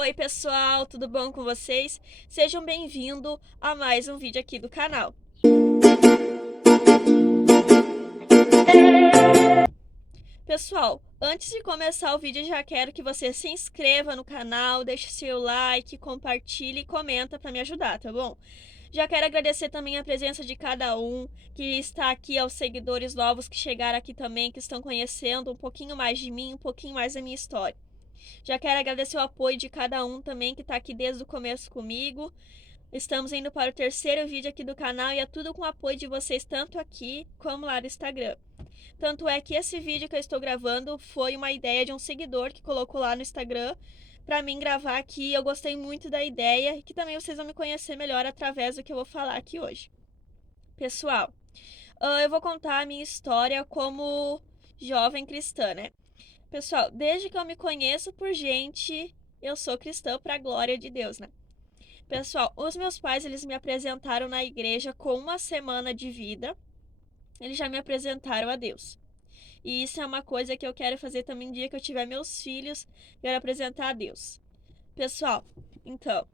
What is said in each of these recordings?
Oi pessoal, tudo bom com vocês? Sejam bem-vindos a mais um vídeo aqui do canal. Pessoal, antes de começar o vídeo, já quero que você se inscreva no canal, deixe seu like, compartilhe e comenta para me ajudar, tá bom? Já quero agradecer também a presença de cada um que está aqui, aos seguidores novos que chegaram aqui também, que estão conhecendo um pouquinho mais de mim, um pouquinho mais da minha história. Já quero agradecer o apoio de cada um também que está aqui desde o começo comigo. Estamos indo para o terceiro vídeo aqui do canal e é tudo com o apoio de vocês, tanto aqui como lá no Instagram. Tanto é que esse vídeo que eu estou gravando foi uma ideia de um seguidor que colocou lá no Instagram para mim gravar aqui. Eu gostei muito da ideia e que também vocês vão me conhecer melhor através do que eu vou falar aqui hoje. Pessoal, eu vou contar a minha história como jovem cristã, né? Pessoal, desde que eu me conheço por gente, eu sou cristã para a glória de Deus, né? Pessoal, os meus pais, eles me apresentaram na igreja com uma semana de vida. Eles já me apresentaram a Deus. E isso é uma coisa que eu quero fazer também no dia que eu tiver meus filhos, quero apresentar a Deus. Pessoal, então,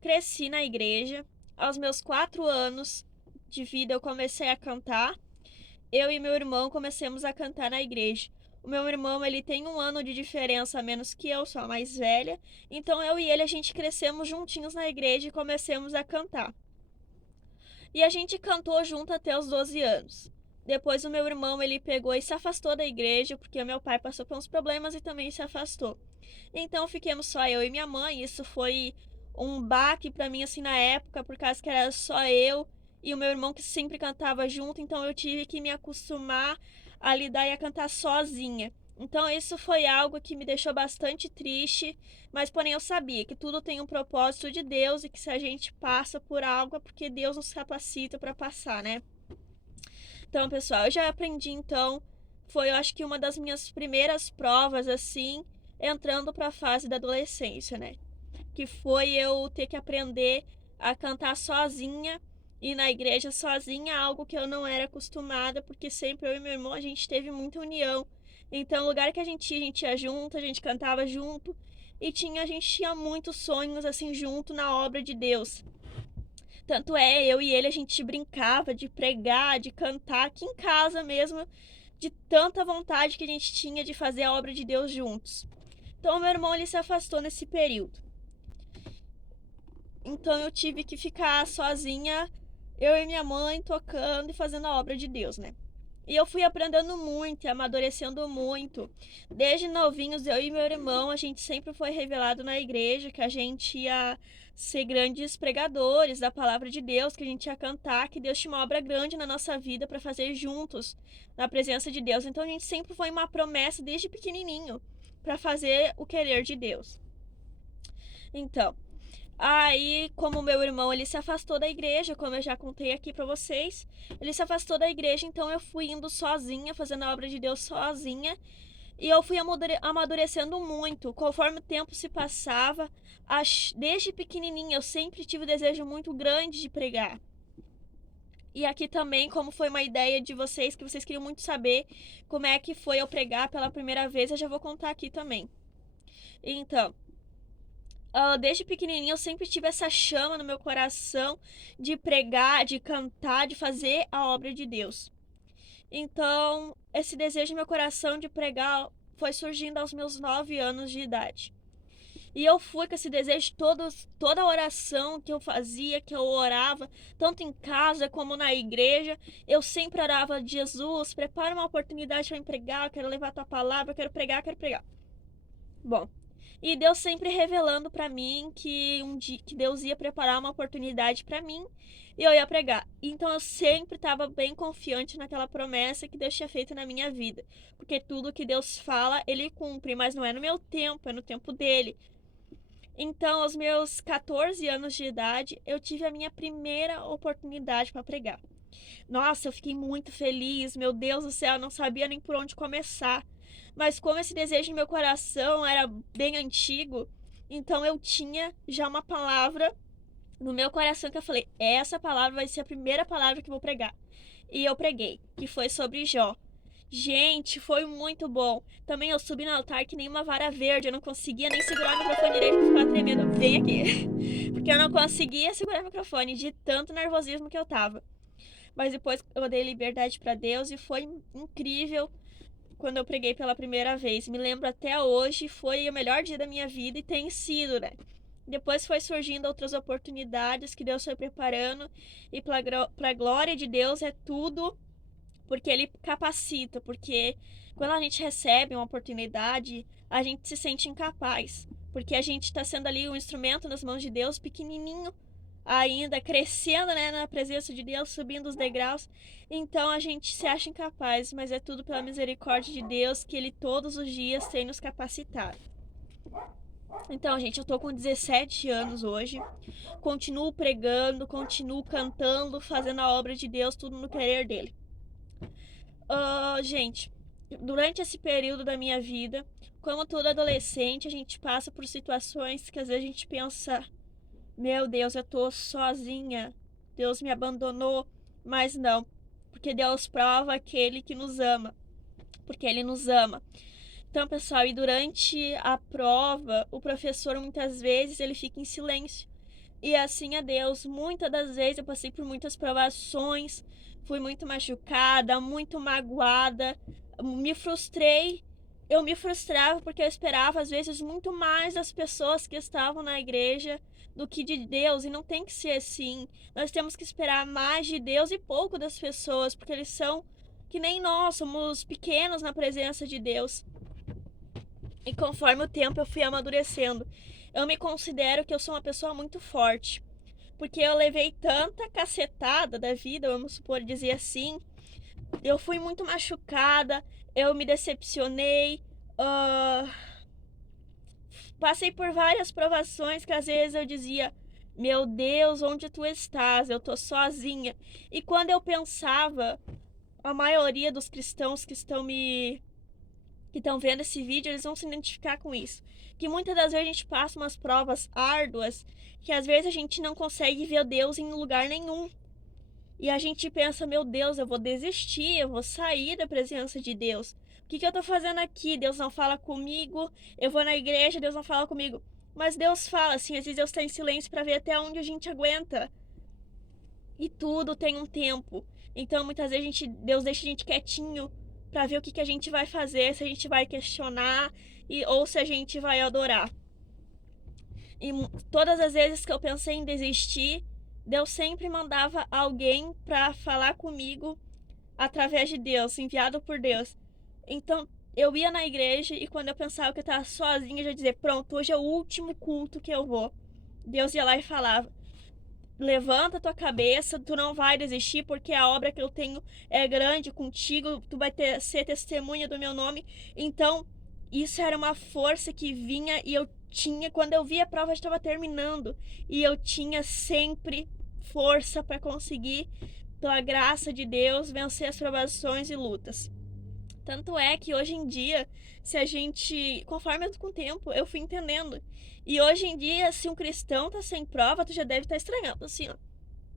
cresci na igreja. Aos meus 4 anos de vida eu comecei a cantar. Eu e meu irmão começamos a cantar na igreja. O meu irmão, ele tem 1 ano de diferença a menos que eu, sou a mais velha. Então eu e ele, a gente crescemos juntinhos na igreja e começamos a cantar. E a gente cantou junto até os 12 anos. Depois o meu irmão, ele pegou e se afastou da igreja, porque o meu pai passou por uns problemas e também se afastou. Então fiquemos só eu e minha mãe. Isso foi um baque pra mim, assim, na época, por causa que era só eu e o meu irmão que sempre cantava junto, então eu tive que me acostumar a lidar e a cantar sozinha. Então isso foi algo que me deixou bastante triste, mas porém eu sabia que tudo tem um propósito de Deus e que se a gente passa por algo é porque Deus nos capacita para passar, né? Então, pessoal, eu já aprendi então, foi eu acho que uma das minhas primeiras provas assim, entrando para a fase da adolescência, né? Que foi eu ter que aprender a cantar sozinha e na igreja sozinha, algo que eu não era acostumada, porque sempre eu e meu irmão a gente teve muita união. Então, o lugar que a gente ia junto, a gente cantava junto e a gente tinha muitos sonhos assim junto na obra de Deus. Tanto é, eu e ele a gente brincava de pregar, de cantar aqui em casa mesmo, de tanta vontade que a gente tinha de fazer a obra de Deus juntos. Então, meu irmão ele se afastou nesse período. Então eu tive que ficar sozinha, eu e minha mãe, tocando e fazendo a obra de Deus, né? E eu fui aprendendo muito, amadurecendo muito. Desde novinhos, eu e meu irmão, a gente sempre foi revelado na igreja que a gente ia ser grandes pregadores da palavra de Deus, que a gente ia cantar, que Deus tinha uma obra grande na nossa vida para fazer juntos, na presença de Deus. Então a gente sempre foi uma promessa desde pequenininho para fazer o querer de Deus. Então, aí, como meu irmão ele se afastou da igreja, como eu já contei aqui pra vocês, ele se afastou da igreja, então eu fui indo sozinha, fazendo a obra de Deus sozinha, e eu fui amadurecendo muito. Conforme o tempo se passava, desde pequenininha eu sempre tive um desejo muito grande de pregar. E aqui também, como foi uma ideia de vocês, que vocês queriam muito saber como é que foi eu pregar pela primeira vez, eu já vou contar aqui também. Então, desde pequenininha eu sempre tive essa chama no meu coração de pregar, de cantar, de fazer a obra de Deus. Então, esse desejo no meu coração de pregar foi surgindo aos meus 9 anos de idade. E eu fui com esse desejo, toda a oração que eu fazia, que eu orava, tanto em casa como na igreja, eu sempre orava: Jesus, prepara uma oportunidade para me pregar, eu quero levar a tua palavra, eu quero pregar, quero pregar. Bom, e Deus sempre revelando para mim que um dia que Deus ia preparar uma oportunidade para mim e eu ia pregar. Então eu sempre estava bem confiante naquela promessa que Deus tinha feito na minha vida, porque tudo que Deus fala, ele cumpre, mas não é no meu tempo, é no tempo dele. Então, aos meus 14 anos de idade, eu tive a minha primeira oportunidade para pregar. Nossa, eu fiquei muito feliz, meu Deus do céu, eu não sabia nem por onde começar. Mas como esse desejo no meu coração era bem antigo, então eu tinha já uma palavra no meu coração que eu falei: essa palavra vai ser a primeira palavra que eu vou pregar. E eu preguei, que foi sobre Jó. Gente, foi muito bom. Também eu subi no altar que nem uma vara verde. Eu não conseguia nem segurar o microfone direito porque eu ficava tremendo. Vem aqui. Porque eu não conseguia segurar o microfone de tanto nervosismo que eu tava. Mas depois eu dei liberdade pra Deus e foi incrível quando eu preguei pela primeira vez. Me lembro até hoje, foi o melhor dia da minha vida e tem sido, né? Depois foi surgindo outras oportunidades que Deus foi preparando e pra glória de Deus é tudo porque Ele capacita, porque quando a gente recebe uma oportunidade, a gente se sente incapaz, porque a gente está sendo ali um instrumento nas mãos de Deus, pequenininho, ainda crescendo, né, na presença de Deus, subindo os degraus. Então a gente se acha incapaz, mas é tudo pela misericórdia de Deus que Ele todos os dias tem nos capacitado. Então, gente, eu tô com 17 anos hoje, continuo pregando, continuo cantando, fazendo a obra de Deus, tudo no querer dele. Gente, durante esse período da minha vida, como todo adolescente, a gente passa por situações que às vezes a gente pensa: meu Deus, eu tô sozinha, Deus me abandonou. Mas não, porque Deus prova aquele que nos ama, porque Ele nos ama. Então, pessoal, e durante a prova, o professor muitas vezes ele fica em silêncio. E assim é Deus. Muitas das vezes eu passei por muitas provações, fui muito machucada, muito magoada, me frustrei. Eu me frustrava porque eu esperava às vezes muito mais das pessoas que estavam na igreja do que de Deus, e não tem que ser assim. Nós temos que esperar mais de Deus e pouco das pessoas, porque eles são que nem nós, somos pequenos na presença de Deus. E conforme o tempo eu fui amadurecendo, eu me considero que eu sou uma pessoa muito forte, porque eu levei tanta cacetada da vida, vamos supor dizer assim. Eu fui muito machucada, eu me decepcionei, passei por várias provações que às vezes eu dizia: meu Deus, onde tu estás? Eu tô sozinha. E quando eu pensava, a maioria dos cristãos que estão vendo esse vídeo, eles vão se identificar com isso. Que muitas das vezes a gente passa umas provas árduas que às vezes a gente não consegue ver Deus em lugar nenhum. E a gente pensa: meu Deus, eu vou desistir, eu vou sair da presença de Deus. O que eu tô fazendo aqui? Deus não fala comigo. Eu vou na igreja, Deus não fala comigo. Mas Deus fala, assim, às vezes Deus está em silêncio para ver até onde a gente aguenta. E tudo tem um tempo. Então, muitas vezes Deus deixa a gente quietinho para ver o que a gente vai fazer, se a gente vai questionar ou se a gente vai adorar. E todas as vezes que eu pensei em desistir, Deus sempre mandava alguém para falar comigo através de Deus, enviado por Deus. Então, eu ia na igreja e quando eu pensava que eu estava sozinha, eu já dizia: pronto, hoje é o último culto que eu vou. Deus ia lá e falava: levanta tua cabeça, tu não vai desistir, porque a obra que eu tenho é grande contigo, tu vai ser testemunha do meu nome. Então, isso era uma força que vinha e eu tinha, quando eu via a prova estava terminando, e eu tinha sempre força para conseguir, pela graça de Deus, vencer as provações e lutas. Tanto é que hoje em dia, se a gente, conforme com o tempo, eu fui entendendo. E hoje em dia, se um cristão tá sem prova, tu já deve estar estranhando, assim, ó.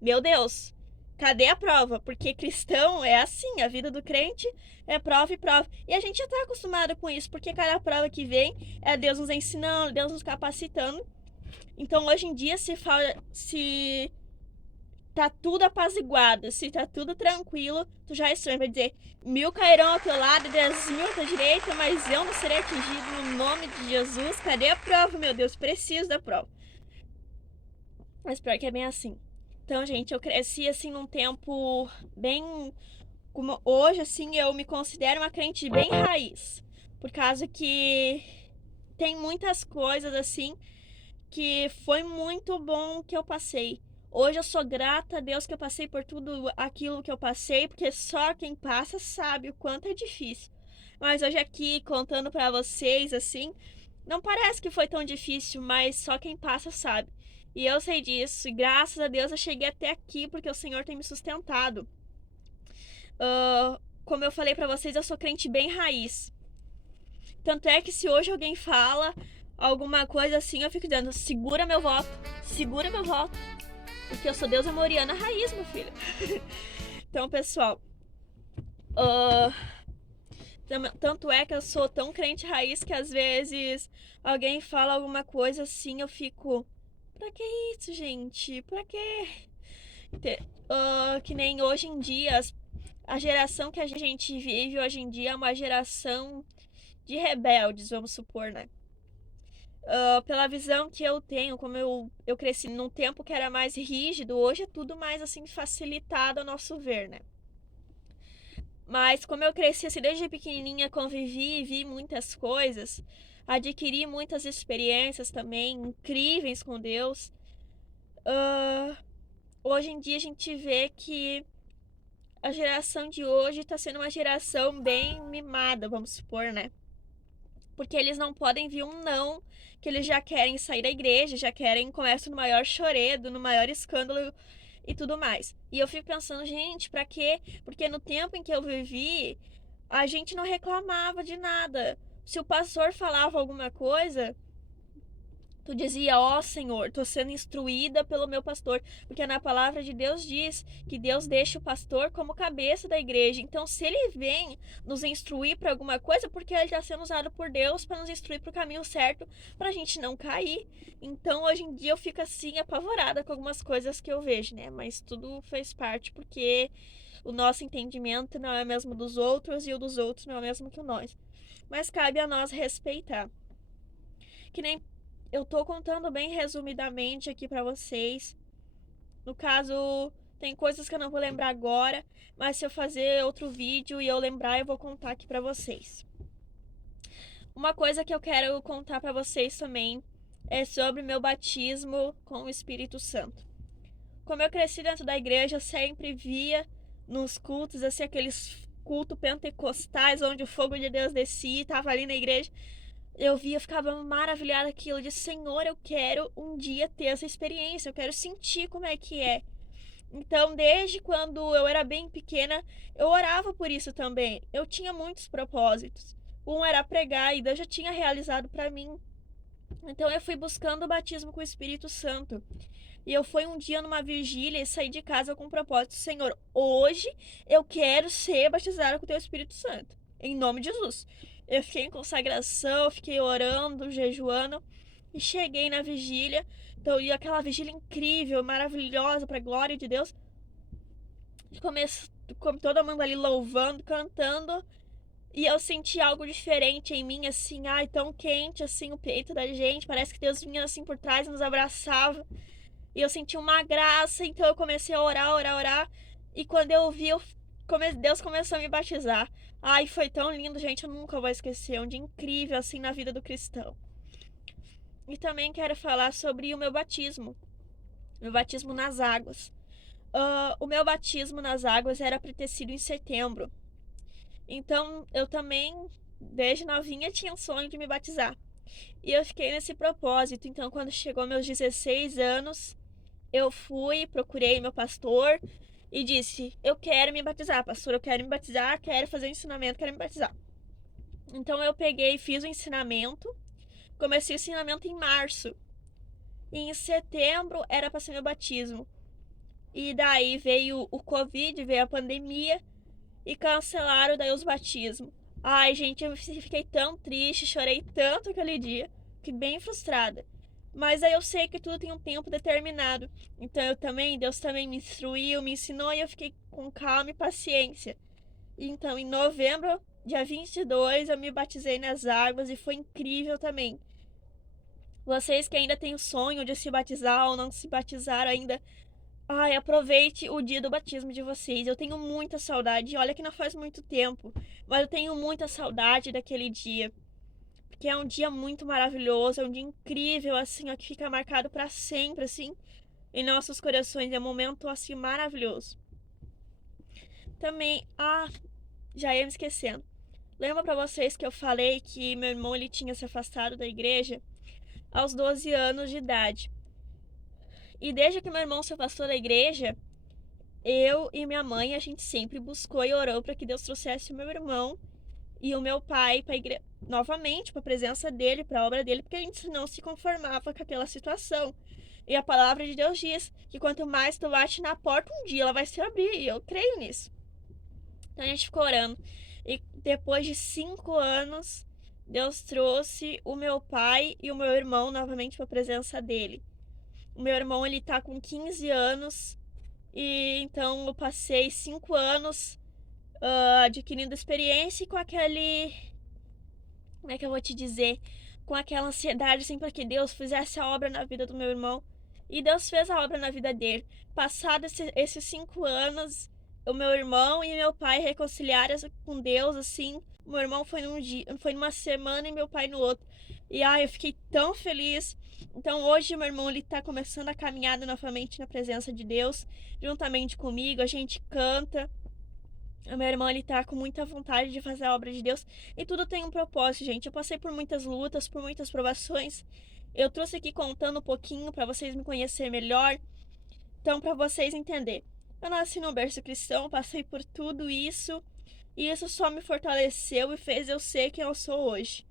Meu Deus, cadê a prova? Porque cristão é assim, a vida do crente é prova e prova. E a gente já tá acostumado com isso, porque cada prova que vem é Deus nos ensinando, Deus nos capacitando. Então hoje em dia, se tá tudo apaziguado, se tá tudo tranquilo, tu já é estranho, vai dizer: 1000 cairão ao teu lado e 10.000 à tua direita, mas eu não serei atingido no nome de Jesus. Cadê a prova, meu Deus? Preciso da prova. Mas pior que é bem assim. Então, gente, eu cresci assim num tempo bem... Como hoje, assim, eu me considero uma crente bem raiz. Por causa que tem muitas coisas, assim, que foi muito bom que eu passei. Hoje eu sou grata a Deus que eu passei por tudo aquilo que eu passei, porque só quem passa sabe o quanto é difícil. Mas hoje aqui, contando pra vocês, assim, não parece que foi tão difícil, mas só quem passa sabe. E eu sei disso, e graças a Deus eu cheguei até aqui, porque o Senhor tem me sustentado. Como eu falei pra vocês, eu sou crente bem raiz. Tanto é que se hoje alguém fala alguma coisa assim, eu fico dizendo: segura meu voto, segura meu voto. Porque eu sou deusa moriana raiz, meu filho. Então, pessoal, Tanto é que eu sou tão crente raiz que às vezes alguém fala alguma coisa assim, eu fico. Pra que isso, gente? Pra quê? Que nem hoje em dia, a geração que a gente vive hoje em dia é uma geração de rebeldes, vamos supor, né? Pela visão que eu tenho, como eu cresci num tempo que era mais rígido, hoje é tudo mais assim facilitado ao nosso ver, né? Mas como eu cresci assim desde pequenininha, convivi e vi muitas coisas, adquiri muitas experiências também incríveis com Deus. Uh, Hoje em dia a gente vê que a geração de hoje está sendo uma geração bem mimada, vamos supor, né? Porque eles não podem vir um não, que eles já querem sair da igreja, já querem começar no maior choredo, no maior escândalo e tudo mais. E eu fico pensando, gente, pra quê? Porque no tempo em que eu vivi, a gente não reclamava de nada. Se o pastor falava alguma coisa, tu dizia, ó Senhor, tô sendo instruída pelo meu pastor, porque na palavra de Deus diz que Deus deixa o pastor como cabeça da igreja. Então, se ele vem nos instruir para alguma coisa, porque ele está sendo usado por Deus para nos instruir para o caminho certo, para a gente não cair. Então, hoje em dia eu fico assim apavorada com algumas coisas que eu vejo, né? Mas tudo fez parte porque o nosso entendimento não é o mesmo dos outros e o dos outros não é o mesmo que o nosso. Mas cabe a nós respeitar. Que nem eu tô contando bem resumidamente aqui pra vocês. No caso, tem coisas que eu não vou lembrar agora, mas se eu fazer outro vídeo e eu lembrar, eu vou contar aqui pra vocês. Uma coisa que eu quero contar pra vocês também é sobre meu batismo com o Espírito Santo. Como eu cresci dentro da igreja, eu sempre via nos cultos, assim, aqueles cultos pentecostais onde o fogo de Deus descia e tava ali na igreja. Eu via, eu ficava maravilhada com aquilo. Eu disse, Senhor, eu quero um dia ter essa experiência, eu quero sentir como é que é. Então, desde quando eu era bem pequena, eu orava por isso também. Eu tinha muitos propósitos. Um era pregar e Deus já tinha realizado para mim. Então, eu fui buscando o batismo com o Espírito Santo. E eu fui um dia numa vigília e saí de casa com o propósito, Senhor, hoje eu quero ser batizada com o teu Espírito Santo. Em nome de Jesus. Eu fiquei em consagração, fiquei orando, jejuando e cheguei na vigília. Então, e aquela vigília incrível, maravilhosa, para a glória de Deus. Comecei, todo mundo ali louvando, cantando. E eu senti algo diferente em mim, assim, ai, tão quente, assim, o peito da gente. Parece que Deus vinha assim por trás e nos abraçava. E eu senti uma graça, então eu comecei a orar, orar, orar. E quando eu vi, Deus começou a me batizar. Ai, foi tão lindo, gente, eu nunca vou esquecer. É um dia incrível, assim, na vida do cristão. E também quero falar sobre o meu batismo. Meu batismo nas águas. O meu batismo nas águas era para ter sido em setembro. Então, eu também, desde novinha, tinha um sonho de me batizar. E eu fiquei nesse propósito. Então, quando chegou meus 16 anos, eu fui, procurei meu pastor e disse: eu quero me batizar, pastor, eu quero me batizar, quero fazer o ensinamento, quero me batizar. Então eu peguei e fiz o ensinamento, comecei o ensinamento em março. E em setembro era para ser meu batismo. E daí veio o Covid, veio a pandemia e cancelaram daí os batismos. Ai, gente, eu fiquei tão triste, chorei tanto aquele dia, fiquei bem frustrada. Mas aí eu sei que tudo tem um tempo determinado. Então Deus também me instruiu, me ensinou e eu fiquei com calma e paciência. Então, em novembro, dia 22, eu me batizei nas águas e foi incrível também. Vocês que ainda têm o sonho de se batizar ou não se batizaram ainda, ai, aproveite o dia do batismo de vocês. Eu tenho muita saudade. Olha que não faz muito tempo, mas eu tenho muita saudade daquele dia. Porque é um dia muito maravilhoso, é um dia incrível, assim, ó, que fica marcado para sempre, assim, em nossos corações. É um momento, assim, maravilhoso. Também, já ia me esquecendo. Lembra para vocês que eu falei que meu irmão, ele tinha se afastado da igreja aos 12 anos de idade. E desde que meu irmão se afastou da igreja, eu e minha mãe, a gente sempre buscou e orou para que Deus trouxesse o meu irmão e o meu pai para igreja novamente, para a presença dele, para a obra dele, porque a gente não se conformava com aquela situação. E a palavra de Deus diz que quanto mais tu bate na porta, um dia ela vai se abrir, e eu creio nisso. Então a gente ficou orando. E depois de 5 anos, Deus trouxe o meu pai e o meu irmão novamente para a presença dele. O meu irmão, ele tá com 15 anos, e então eu passei 5 anos adquirindo experiência e com aquele, como é que eu vou te dizer, com aquela ansiedade assim para que Deus fizesse a obra na vida do meu irmão. E Deus fez a obra na vida dele. Passados esses 5 anos, o meu irmão e meu pai reconciliaram com Deus, assim. O meu irmão foi num dia, foi numa semana e meu pai no outro. E eu fiquei tão feliz. Então hoje meu irmão, ele tá começando a caminhada novamente na presença de Deus, juntamente comigo. A gente canta. O meu irmão, ele tá com muita vontade de fazer a obra de Deus. E tudo tem um propósito, gente. Eu passei por muitas lutas, por muitas provações. Eu trouxe aqui contando um pouquinho para vocês me conhecerem melhor. Então, para vocês entenderem. Eu nasci num berço cristão, passei por tudo isso. E isso só me fortaleceu e fez eu ser quem eu sou hoje.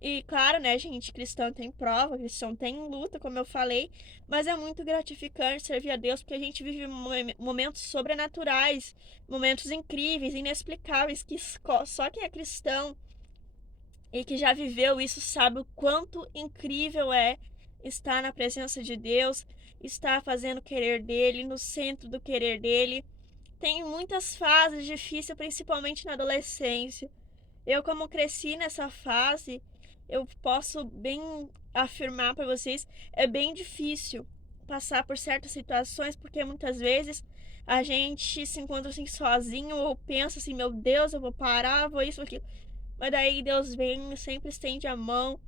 E claro, né, gente, cristão tem prova, cristão tem luta, como eu falei, mas é muito gratificante servir a Deus, porque a gente vive momentos sobrenaturais, momentos incríveis, inexplicáveis, que só quem é cristão e que já viveu isso sabe o quanto incrível é estar na presença de Deus, estar fazendo o querer dele, no centro do querer dele. Tem muitas fases difíceis, principalmente na adolescência. Eu, como cresci nessa fase, eu posso bem afirmar para vocês, é bem difícil passar por certas situações, porque muitas vezes a gente se encontra assim sozinho ou pensa assim, meu Deus, eu vou parar, vou isso, aquilo. Mas daí Deus vem e sempre estende a mão,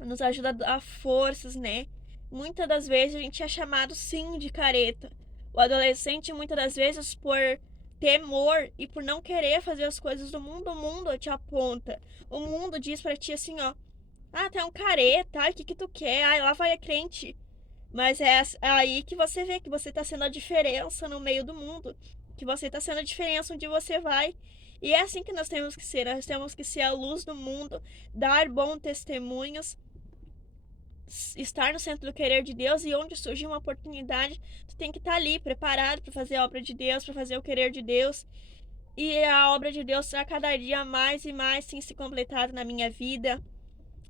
nos ajuda a dar forças, né? Muitas das vezes a gente é chamado sim de careta. O adolescente, muitas das vezes, por temor e por não querer fazer as coisas do mundo, o mundo te aponta. O mundo diz pra ti assim, ó: ah, tu é um careta, ai, o que que tu quer? Ai, lá vai a crente. Mas é aí que você vê que você tá sendo a diferença no meio do mundo, que você tá sendo a diferença onde você vai. E é assim que nós temos que ser, nós temos que ser a luz do mundo, dar bons testemunhos, estar no centro do querer de Deus, e onde surgir uma oportunidade, tu tem que estar ali preparado para fazer a obra de Deus, para fazer o querer de Deus. E a obra de Deus será cada dia mais e mais tem se completado na minha vida.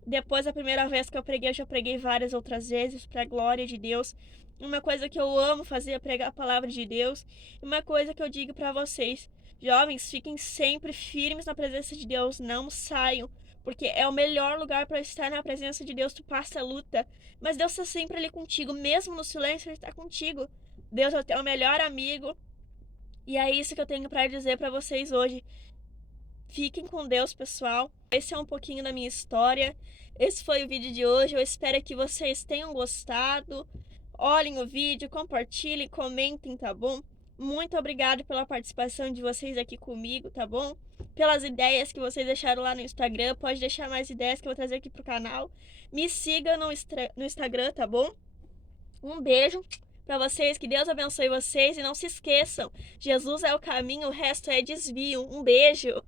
Depois da primeira vez que eu preguei, eu já preguei várias outras vezes para a glória de Deus. Uma coisa que eu amo fazer é pregar a palavra de Deus. E uma coisa que eu digo para vocês: jovens, fiquem sempre firmes na presença de Deus, não saiam, porque é o melhor lugar para estar na presença de Deus. Tu passa a luta, mas Deus está sempre ali contigo, mesmo no silêncio, Ele está contigo. Deus é o teu melhor amigo. E é isso que eu tenho para dizer para vocês hoje. Fiquem com Deus, pessoal. Esse é um pouquinho da minha história. Esse foi o vídeo de hoje. Eu espero que vocês tenham gostado. Olhem o vídeo, compartilhem, comentem, tá bom? Muito obrigado pela participação de vocês aqui comigo, tá bom? Pelas ideias que vocês deixaram lá no Instagram. Pode deixar mais ideias que eu vou trazer aqui pro canal. Me siga no Instagram, tá bom? Um beijo para vocês, que Deus abençoe vocês e não se esqueçam, Jesus é o caminho, o resto é desvio. Um beijo!